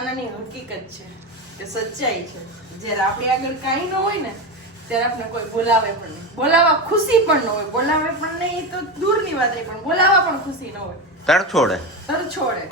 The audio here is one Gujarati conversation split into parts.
જમાનાની હકીકત છે કે સચ્ચાઈ છે. જ્યારે આપણી આગળ કાંઈ ન હોય ને ત્યારે આપણે કોઈ બોલાવે પણ નહીં. બોલાવા ખુશી પણ ન હોય. બોલાવે પણ નહીં તો દૂરની વાત રહી પણ બોલાવા પણ ખુશી ન હોય. તરછોડે તર છોડે.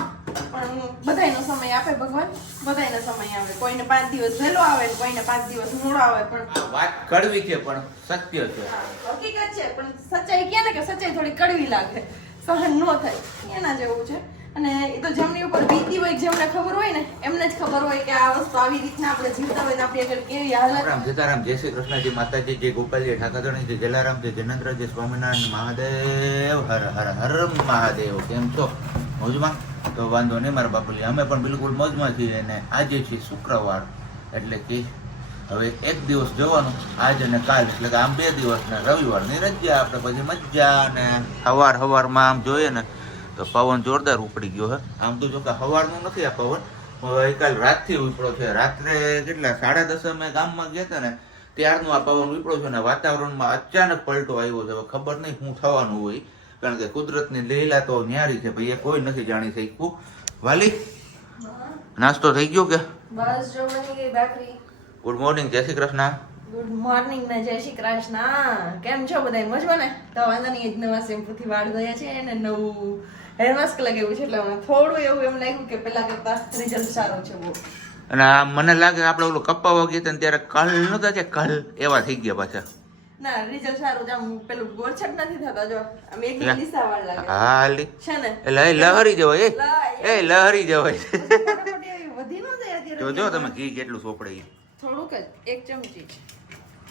પણ બધાયનો સમય આપે ભગવાન? બધાયનો સમય આવે. કોઈને પાંચ દિવસ વહેલો આવે ને કોઈને પાંચ દિવસ મોડો આવે પણ વાત કડવી છે પણ સત્ય છે. હકીકત છે પણ સચ્ચાઈ કે ને કે સચ્ચાઈ થોડી કડવી લાગે. સહન ન થાય. એના જેવું છે. અને એ તો જેમની ઉપર વીતી હોય, જેમને ખબર હોય ને, એમને જ ખબર હોય કે આ વસ્તુ આવી રીતના આપણે જીવતા હોય ને આપણી આગળ કેવી હાલત. રામ સીતારામ જય શ્રી કૃષ્ણજી માતાજી જે ગોપાલજી ઠાકરધણી જે જલારામ જે જનંદ્ર જે સ્વામિનારાયણ, મહાદેવ, હર હર હર, મહાદેવ, કેમ છો? મોજમાં? તો વાંધો નહીં, મારા બાપુલી અમે પણ બિલકુલ મોજમાં છીએ અને આજે છે શુક્રવાર, એટલે કે હવે એક દિવસ જવાનું, આજ અને કાલ, એટલે કે આમ બે દિવસ ને રવિવારની રજા, આપણે પછી મજા અને સવાર સવારમાં આમ જોઈએ ને તો પવન જોરદાર ઉપડી ગયો હે. આમ તો જો કે સવારનું નથી આ પવન. કાલ રાતથી ઉપડો છે. રાત્રે કેટલા? સાડા દસ અમે ગામમાં ગયા હતા ને ત્યારનું આ પવન ઉપડો છે ને વાતાવરણમાં અચાનક પલટો આવ્યો છે. હવે ખબર નહીં શું થવાનું હોય. કારણ કે કુદરતની લીલા તો ન્યારી છે. ભાઈ એ કોઈ નથી જાણી શક્યું. વાલી નાસ્તો થઈ ગયો કે? બસ જો બની ગઈ ભાખરી. ગુડ મોર્નિંગ જય શ્રી કૃષ્ણ. ગુડ મોર્નિંગ ને જય શ્રી કૃષ્ણ. કેમ છો બધા મજમાં ને? તો વાંધો નહીં નવા શેમ્પૂથી વાળ ગયા છે ને નવું હેર માસ્ક લગાવ્યું છે એટલે મને થોડું એવું એમ લાગ્યું કે પેલા કરતા રિઝલ્ટ સારું છે બહુ. અને આ મને લાગે આપણે ઓલું કપ્પાવા ગયા હતા ત્યારે કલ નતા છે કલ એવા થઈ ગયા પાછા. ના રિઝલ્ટ સારું છે. આમ પેલું ગોરછટ નથી થતા જો. આમ એકદમ દિશા વાળ લાગે. હાલી છે ને? એટલે એ લહરી જવાય એ. એ. લહરી જવાય. વધી ન જાય અત્યારે જો જો તમે ઘી કેટલું સોપડે ઈ. થોડુંક જ એક ચમચી. જ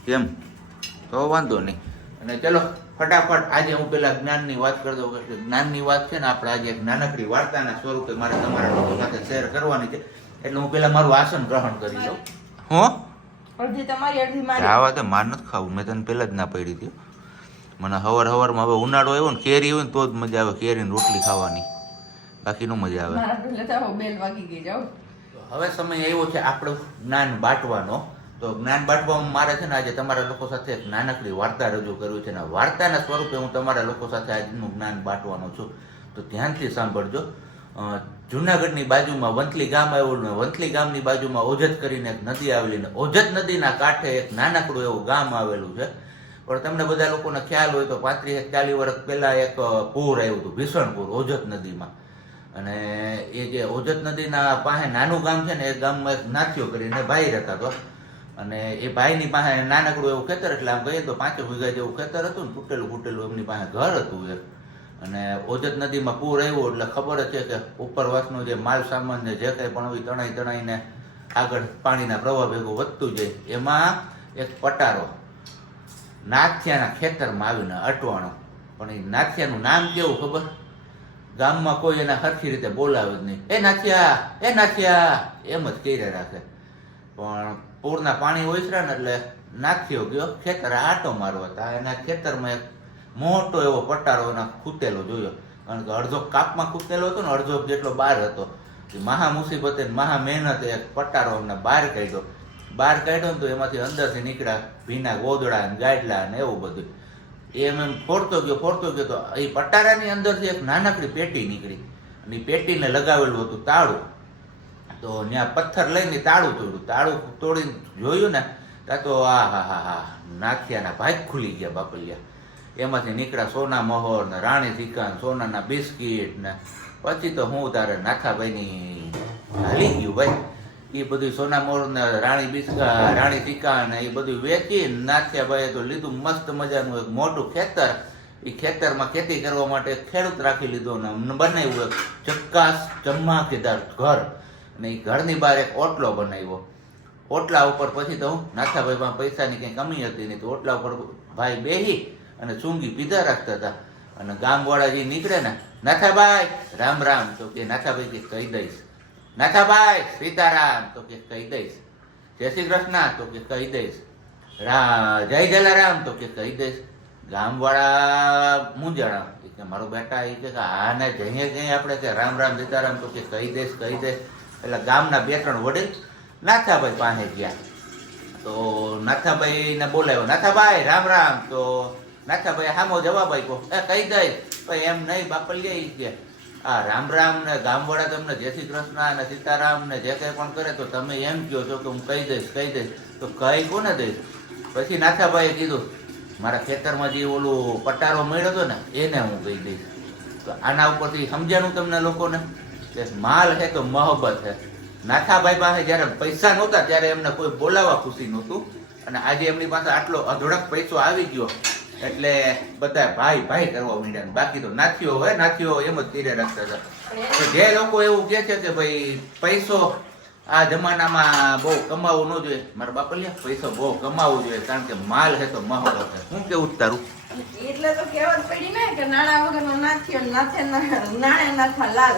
કેમ તો વાંધો નહીં. અને ચલો ફટાફટ આજે હું પેલા જ્ઞાનની વાત કરી દઉં કે જ્ઞાનની વાત છે ને આપણે આજે એક નાનકડી વાર્તાના સ્વરૂપે મારે તમારા લોકો સાથે શેર કરવાની છે. એટલે હું પેલા મારું આસન ગ્રહણ કરી લઉં. હું? અડધી તમારી અડધી મારી. આવા તો માર નથી ખાવું મેં તને પેલા જ ના પડી હતી. મને હવાર હવારમાં હવે ઉનાળો આવ્યો ને કેરી હોય ને તો જ મજા આવે કેરીની રોટલી ખાવાની. બાકી નો મજા આવે. હવે સમય આવ્યો છે આપણો જ્ઞાન બાંટવાનો. તો જ્ઞાન બાટવામાં મારે છે ને આજે તમારા લોકો સાથે એક નાનકડી વાર્તા રજૂ કરવી છે અને વાર્તાના સ્વરૂપે હું તમારા લોકો સાથે આજનું જ્ઞાન બાંટવાનો છું. તો ધ્યાનથી સાંભળજો. જુનાગઢની બાજુમાં વંથલી ગામ આવેલું ને વંથલી ગામની બાજુમાં ઓજત કરીને એક નદી આવેલી ને ઓજત નદીના કાંઠે એક નાનકડું એવું ગામ આવેલું છે. પણ તમને બધા લોકોને ખ્યાલ હોય તો પાંત્રીસ ચાલીસ વર્ષ પહેલા એક પૂર આવ્યું હતું, ભીષણ પૂર, ઓજત નદીમાં. અને એ જે ઓજત નદીના પાસે નાનું ગામ છે ને એ ગામમાં એક નાથિયો કરીને ભાઈ રહેતા હતો. અને એ ભાઈની પાસે નાનકડું એવું ખેતર એટલે આમ કહીએ તો પાંચ વીઘા જેવું ખેતર હતું ને, તૂટેલું ફૂટેલું એમની પાસે ઘર હતું એક. અને ઓજત નદીમાં પૂર આવ્યું એટલે ખબર જ છે કે ઉપરવાસનો જે માલ સામાન ને જે કંઈ પણ હોય તણાઈ તણાઈને આગળ પાણીના પ્રવાહ ભેગું વધતું જાય, એમાં એક પટારો નાથિયાના ખેતરમાં આવીને અટવાણો. પણ એ નાથિયાનું નામ કેવું ખબર? ગામમાં કોઈ એને સરખી રીતે બોલાવે જ નહીં. એ નાથિયા એ નાથિયા! એમ જ કહી રાખે. પણ પૂરના પાણી ઓસરા ને એટલે નાખ્યો ગયો. ખેતર આટો મારવા તા એના ખેતરમાં એક મોટો એવો પટારો ખૂટેલો જોયો. કારણ કે અડધો કાપમાં ખૂટેલો હતો ને અડધો જેટલો બહાર હતો. એ મહા મુસીબતે મહા મહેનતે એક પટારો અમને બહાર કાઢ્યો. બહાર કાઢ્યો ને તો એમાંથી અંદરથી નીકળ્યા ભીના ગોદડા ને ગાડલા ને એવું બધું. એમ એમ ફોડતો ગયો ફોડતો ગયો તો એ પટારાની અંદરથી એક નાનકડી પેટી નીકળી. અને પેટીને લગાવેલું હતું તાળું. તો ત્યાં પથ્થર લઈને તાળું તોડ્યું. તાળું તોડીને જોયું ને, ત્યાં તો આ હા હા હા નાખિયાના ભાગ ખુલી ગયા બાપલિયા. એમાંથી નીકળ્યા સોના મહોર ને રાણી ધીકાન સોનાના બિસ્કીટ ને. પછી તો હું તારે નાથાભાઈની હાલી ગયું ભાઈ. એ બધું સોના મોર ને રાણી બિસ્કા રાણી ટીકા ને એ બધું વેચી નાથિયાભાઈએ તો લીધું મસ્ત મજાનું એક મોટું ખેતર. એ ખેતરમાં ખેતી કરવા માટે ખેડૂત રાખી લીધો ને બનાવ્યું એક ચક્કાસ ચમકીદાર ઘર. અને એ ઘરની બહાર એક ઓટલો બનાવ્યો. ઓટલા ઉપર પછી તો હું નાથાભાઈ પાસે પૈસાની કંઈ કમી હતી નહીં તો ઓટલા ઉપર ભાઈ બેહી અને ચૂંગી પીધા રાખતા હતા. અને ગામવાળા જે નીકળે ને, નાથાભાઈ, રામ રામ. તો કે નાથાભાઈ કે, કહી દઈશ. નાથાભાઈ, સીતારામ. તો કે, કહી દઈશ. જય શ્રી કૃષ્ણ. તો કે, કહી દઈશ. જય જલારામ. તો કે, કહી દઈશ. ગામવાળા મૂંઝાણા. એ કે, મારો બેટા એ કે હા ને જઈએ જઈએ આપણે? કે રામ રામ, સીતારામ. તો કે, કહી દઈશ કહી દઈશ. એટલે ગામના બે ત્રણ વડીલ નાથાભાઈ પાસે ગયા. તો નાથાભાઈ ને બોલાવ્યો નાથાભાઈ, રામ રામ. તો નાથાભાઈ હામો જવાબ આપ્યો, એ કહી દઈ ભાઈ એમ નહીં બાપલિયા ઈ કે. આ રામ રામ ને ગામવાળા તમને જય શ્રી કૃષ્ણ અને સીતારામ ને જે કંઈ પણ કરે તો તમે એમ કહો છો કે હું કહી દઈશ કહી દઈશ. તો કહી કોને દઈશ? પછી નાથાભાઈએ કીધું, મારા ખેતરમાં જે ઓલું પટારો મળ્યો હતો ને, એને હું કહી દઈશ. તો આના ઉપરથી સમજાણું તમને લોકોને? કે માલ છે કે મોહબ્બત છે? નાથાભાઈ પાસે જ્યારે પૈસા નહોતા ત્યારે એમને કોઈ બોલાવવા ખુશી નહોતું. અને આજે એમની પાસે આટલો અઢળક પૈસો આવી ગયો. એટલે બધા ભાઈ ભાઈ કરવા માંડ્યા બાકી તો નાથીઓ હોય, નાથીઓ એમ જ તીરે રાખતા હતા. જે લોકો એવું કહે છે કે ભાઈ, પૈસો આ જમાનામાં બહુ કમાવું ન જોઈએ. મારા બાપલિયા, પૈસો બહુ કમાવું જોઈએ, કારણ કે માલ છે તો મહોબત છે. શું કેવું તારું? એટલે તો કહેવત પડી ને કે નાણા વગરનો નાથીઓ નાથે નાણા નાથા લાલ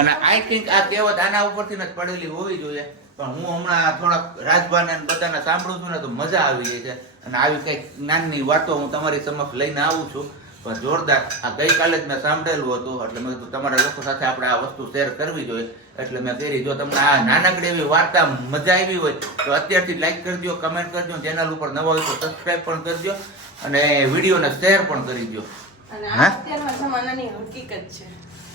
અને આઈ થિંક આ કહેવત આના ઉપરથી જ પડેલી હોવી જોઈએ. પણ હું હમણાં થોડાક રાજભાને બધાને સાંભળું છું ને તો મજા આવી જાય છે. અને આવી કંઈક જ્ઞાનની વાતો હું તમારી સમક્ષ લઈને આવું છું. પણ જોરદાર આ ગઈકાલે જ મેં સાંભળેલું હતું એટલે મેં કીધું તમારા લોકો સાથે આપણે આ વસ્તુ શેર કરવી જોઈએ. એટલે મેં કરી જો તમને આ નાનકડી એવી વાર્તા મજા આવી હોય તો અત્યારથી લાઈક કરજો કમેન્ટ કરજો ચેનલ ઉપર નવા હોય તો સબસ્ક્રાઈબ પણ કરજો અને વિડીયોને શેર પણ કરી દો અને આ? અત્યારના જમાનાની હકીકત છે.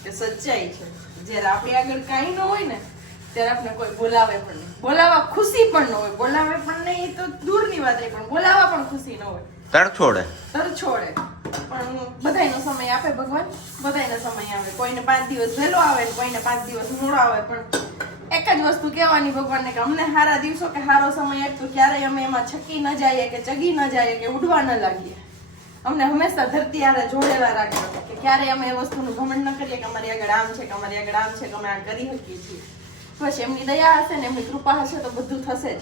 કે સચ્ચાઈ છે. જ્યારે આપણી આગળ કાંઈ ન હોય ને ત્યારે આપણે કોઈ બોલાવે પણ નહીં. બોલાવા ખુશી પણ ન હોય. બોલાવે પણ નહીં એ તો દૂરની વાત રહી પણ બોલાવા પણ ખુશી ન હોય. તરછોડે. તર છોડે પણ બધાયનો સમય આપે ભગવાન? બધાયનો સમય આવે કોઈને પાંચ દિવસ વહેલો આવે ને કોઈને પાંચ દિવસ મોડો આવે. પણ એક જ વસ્તુ કહેવાની ભગવાનને કે અમને સારા દિવસો કે સારો સમય આપતો ક્યારેય અમે એમાં છકી ન જઈએ કે ચગી ન જઈએ કે ઉડવા ન લાગીએ. અમને હંમેશા ધરતી આરે જોડેલા રાખે ક્યારેય અમે એ વસ્તુનું ઘમંડ ન કરીએ કે અમારી આગળ આમ છે કે અમારી આગળ આમ છે કે અમે આ કરી શકીએ છીએ. બસ એમની દયા હશે ને એમની કૃપા હશે તો બધું થશે જ.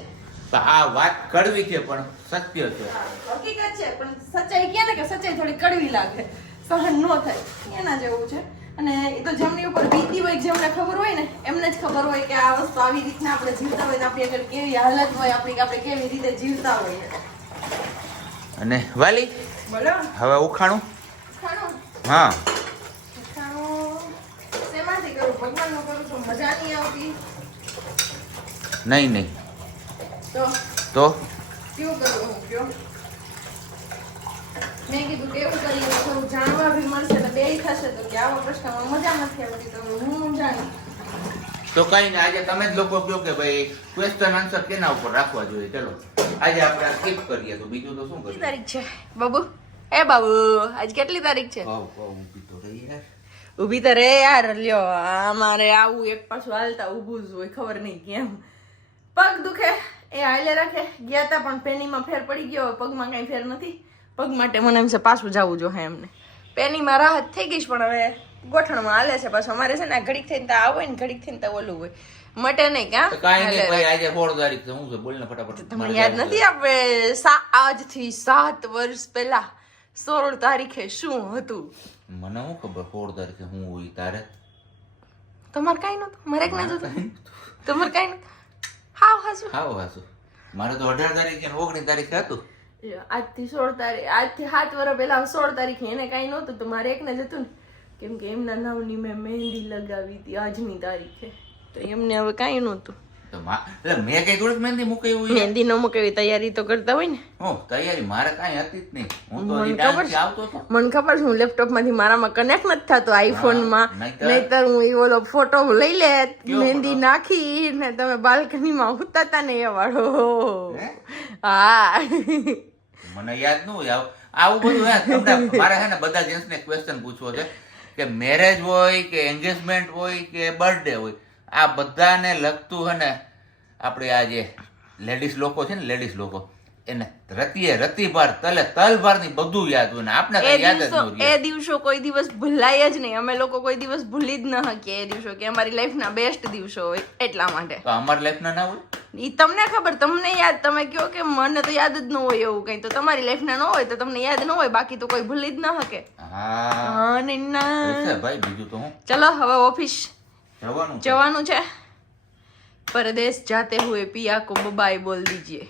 આ વાત કડવી છે પણ સત્ય છે. હકીકત છે પણ સચ્ચાઈ કે ને કે સચ્ચાઈ થોડી કડવી લાગે. સહન ન થાય એના જેવું છે. અને એ તો જેમની ઉપર બીતી હોય જેમને ખબર હોય ને એમને જ ખબર હોય કે આ વસ્તુ આવી રીતના આપણે જીવતા હોય તો આપણી આગળ કેવી હાલત હોય આપણી આપણે કેવી રીતે જીવતા હોય અને વાલી બોલો. હવે ઉખાણું. ખાણું હા. ખાણું શેમાંથી કરું? ભગવાનનું કરું તો મજા નહીં નહીં તો? તો? કેવું કરું હું કયો? મેં કીધું કરીએ થોડું જાણવા બી મળશે તો બેય થશે તો કે આવા પ્રશ્નમાં મજા નથી આવતી તો હું જાણી? તો કઈ ને આજે તમે જ લોકો કહો કે ભાઈ ક્વેશ્ચન આન્સર કેના ઉપર રાખવા જોઈએ? ચલો આજે આપણે સ્કીપ કરીએ તો બીજું તો શું કરીએ? તારીખ છે બાબુ? એ બાબુ આજ કેટલી તારીખ છે? ઊભી તો રે યાર લ્યો અમારે આવું એક પાછું હાલતા ઊભું જ હોય ખબર નહીં કેમ. પગ દુખે એ હાલે રાખે. ગયા તા પણ પેનીમાં ફેર પડી ગયો પગમાં કાંઈ ફેર નથી. પગ માટે મને એમ છે પાછું જવું જોઈએ એમને. પેનીમાં રાહત થઈ ગઈ પણ હવે ગોઠણમાં હાલે છે પાછું. અમારે છે ને ઘડીક થઈને તો આવો ને ઘડીક થઈને તો ઓલું હોય. મટે નહીં ક્યાં કાંઈ નહીં ભાઈ આજે સોળ તારીખ છે હું છે ફટાફટ. તમને યાદ નથી આપણે આજથી સાત વર્ષ પહેલા સોળ તારીખે શું હતું? મને શું ખબર? સોળ તારીખે હું હોય તારે? તમારે કાંઈ નતું મારે એક ના જતું તમારે કાંઈ નતું હાવ હાસુ હાવ હાસુ મારે તો અઢાર તારીખે ઓગણીસ તારીખે હતું. આજથી સોળ તારીખ આજથી સાત વર્ષ પહેલા સોળ તારીખે એને કાંઈ નહોતું તો મારે એકને જતું ને કેમ કે એમના નામની મેં મહેંદી લગાવી હતી આજની તારીખે. તો એમને હવે કાંઈ નહોતું. તો એટલે મેં કઈ થોડીક મહેંદી મૂકી હોય. મહેંદી ન મૂકેવી તૈયારી તો કરતા હોય ને. હું તૈયારી મારે કાંઈ હતી જ નહીં. હું તો ખબર આવતો હતો. મને ખબર છે હું લેપટોપમાંથી મારામાં કનેક્ટ નથી થતો આઈફોનમાં નહીંતર? હું એ ઓલો ફોટો લઈ લે કયો મહેંદી નાખી ને તમે બાલ્કનીમાં ઉતા હતા ને એ વાળો. હે? મને યાદ ન હોય. આવું આવું બધું હે તમને મારે છે ને બધા જેન્ટ્સને ક્વેશ્ચન પૂછવો છે કે મેરેજ હોય કે એન્ગેજમેન્ટ હોય કે બર્થડે હોય. આ બધાને લગતું ને આપણે આ જે લેડીઝ લોકો છે ને લેડીઝ લોકો એને રતીએ રતિભાર તલે તલભારની બધું યાદ હોય ને આપણે કઈ યાદ જ ન એ દિવસો કોઈ દિવસ ભૂલાય જ નહીં. અમે લોકો કોઈ દિવસ ભૂલી જ ન શકીએ એ દિવસો કે અમારી લાઈફના બેસ્ટ દિવસો હોય એટલા માટે. તો અમારી લાઈફ ના ના હોય? ઈ તમને ખબર તમને યાદ તમે કહો કે મને તો યાદ જ ન હોય એવું કઈ. તો તમારી લાઈફના ન હોય તો તમને યાદ ન હોય બાકી તો કોઈ ભૂલી જ ન શકે. હા. ના ભાઈ બીજું તો હું? ચલો હવે ઓફિસ જવાનું છે. જવાનું છે? પરદેશ જાતે હુએ પિયા કો બબાઈ બોલ દીજીએ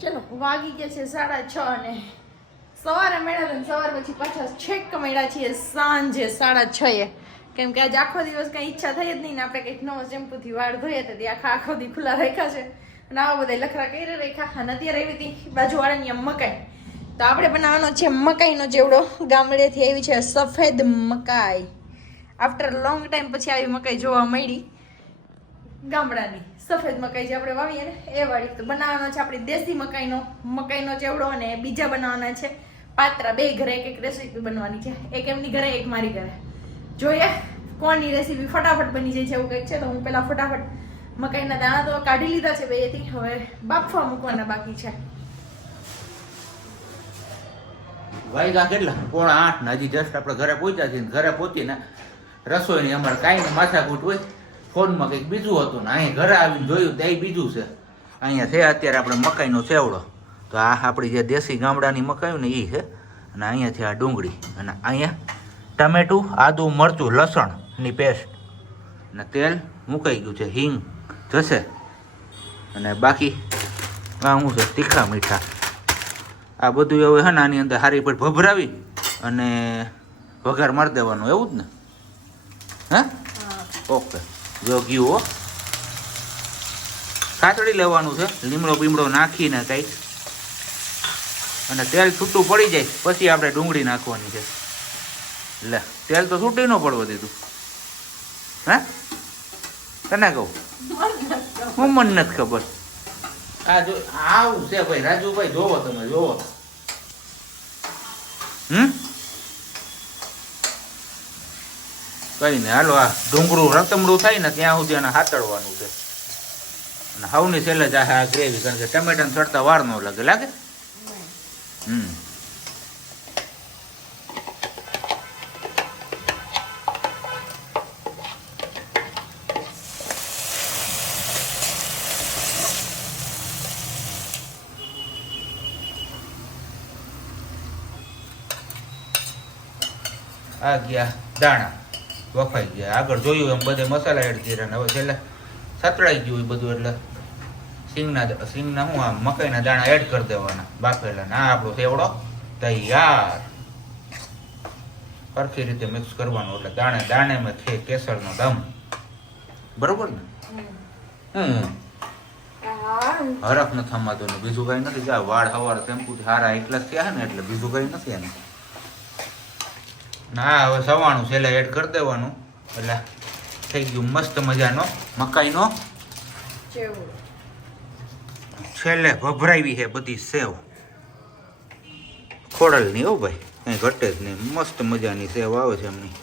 ચલો વાગી ગયા છે સાડા છ અને સવારે મેળા ને સવાર પછી પાછા છેક મેળા છીએ સાંજે સાડા છ એ. કેમ કે આજે આખો દિવસ કઈ ઈચ્છા થઈ જ નહીં ને આપણે કંઈક નવો થી વાળ ધોઈએ તો આખા આખો દી ખુલ્લા રાખ્યા છે. અને આવા બધા લખરા કરી રાખ્યા. અને અત્યારે આવી હતી બાજુવાળાની આમ મકાઈ. તો આપણે બનાવવાનો છે મકાઈનો ચેવડો ગામડેથી આવી છે સફેદ મકાઈ. આફ્ટર લોંગ ટાઈમ પછી આવી મકાઈ જોવા મળી. ગામડાની સફેદ મકાઈ જે આપણે વાવીએ ને, એ વાળી. તો બનાવવાનો છે આપણી દેશી મકાઈનો. મકાઈનો ચેવડો અને બીજા બનાવવાના છે. પાત્રા બે ઘરે એક એક રેસીપી બનવાની છે. એક એમની ઘરે, એક મારી ઘરે. જોઈએ કોની રેસીપી ફટાફટ બની જાય છે એવું કંઈક છે તો હું પહેલાં ફટાફટ મકાઈના દાણા તો કાઢી લીધા છે બેથી હવે બાફવા મૂકવાના બાકી છે. વાયદા કેટલા? પોણા આઠ ને હજી જસ્ટ આપણે ઘરે પહોંચ્યા છીએ ઘરે પહોંચીને રસોઈની અમારે કાંઈ માથાકૂટ હોય. ફોનમાં કંઈક બીજું હતું ને અહીંયા ઘરે આવીને જોયું તે બીજું છે. અહીંયા છે, અત્યારે આપણે મકાઈનો સેવડો. તો આ આપણી જે દેશી ગામડાની મકાઈ ને એ છે. અને અહીંયા છે આ ડુંગળી. અને અહીંયા ટમેટું, આદું, મરચું લસણની પેસ્ટ. અને તેલ મુકાઈ ગયું છે, હિંગ જશે. અને બાકી આ શું છે, તીખા મીઠા. આ બધું હવે ને આની અંદર હારી પર ભભરાવી અને વઘાર મારી દેવાનું એવું જ ને? હે? ઓકે. જો ગયું હો. કાતડી લેવાનું છે લીમડો બીમડો નાખીને કંઈક. અને તેલ છૂટું પડી જાય પછી આપણે ડુંગળી નાખવાની છે. લે તેલ તો છૂટી ન પડવા દીધું. હે? તને કહું? હું મને નથી ખબર. આ જો આવું છે ભાઈ રાજુભાઈ જોવો તમે જોવો. હમ? કઈ ને, હાલો આ ડુંગળું રતમડું થાય ને ત્યાં સુધી એને હાતળવાનું છે. અને હવની છેલ્લે જ આ ગ્રેવી કારણ કે ટમેટાને ચડતા વાર ન લાગે લાગે? હમ. આ ગયા દાણા. વફાઈ ગયા. આગળ જોયું એમ બધે મસાલા એડ કર્યા ને હવે છેલ્લે સતળાઈ ગયું એ બધું એટલે સિંગના સિંગના શું આ મકાઈના દાણા એડ કરી દેવાના બાફેલા ને. આ આપણો સેવડો તૈયાર. સરખી રીતે મિક્સ કરવાનો એટલે દાણે દાણે મેં ખે કેસરનો દમ. બરોબર ને? હમ. હરખ નથી થમાતું ને બીજું કઈ નથી. જા વાળ હવાર શેમ્પુ હારા એટલા થયા ને એટલે બીજું કઈ નથી એનું ના હવે સવાણું છેલ્લે એડ કરી દેવાનું. એટલે થઈ ગયું મસ્ત મજાનો મકાઈનો. છેલ્લે ભભરાવી છે બધી સેવ. ખોડલની હો ભાઈ કંઈ ઘટે જ નહીં. મસ્ત મજાની સેવ આવે છે એમની.